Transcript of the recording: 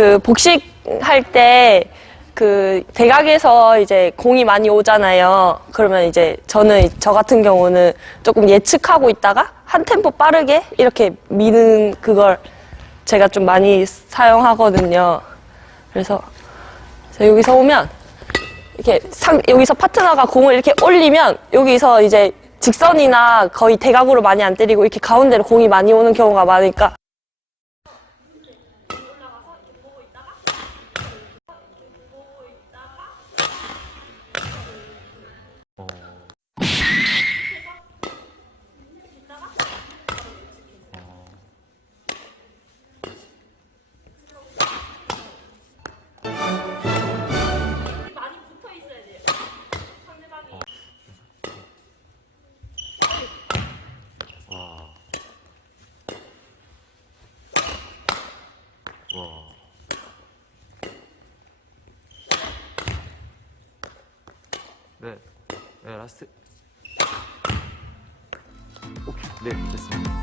그 복식할 때 그 대각에서 이제 공이 많이 오잖아요. 그러면 이제 저는 저 같은 경우는 조금 예측하고 있다가 한 템포 빠르게 이렇게 미는 그걸 제가 좀 많이 사용하거든요. 그래서 여기서 오면 이렇게 상, 여기서 파트너가 공을 이렇게 올리면 여기서 이제 직선이나 거의 대각으로 많이 안 때리고 이렇게 가운데로 공이 많이 오는 경우가 많으니까 네, 네 라스트. 오케이, 네 됐습니다.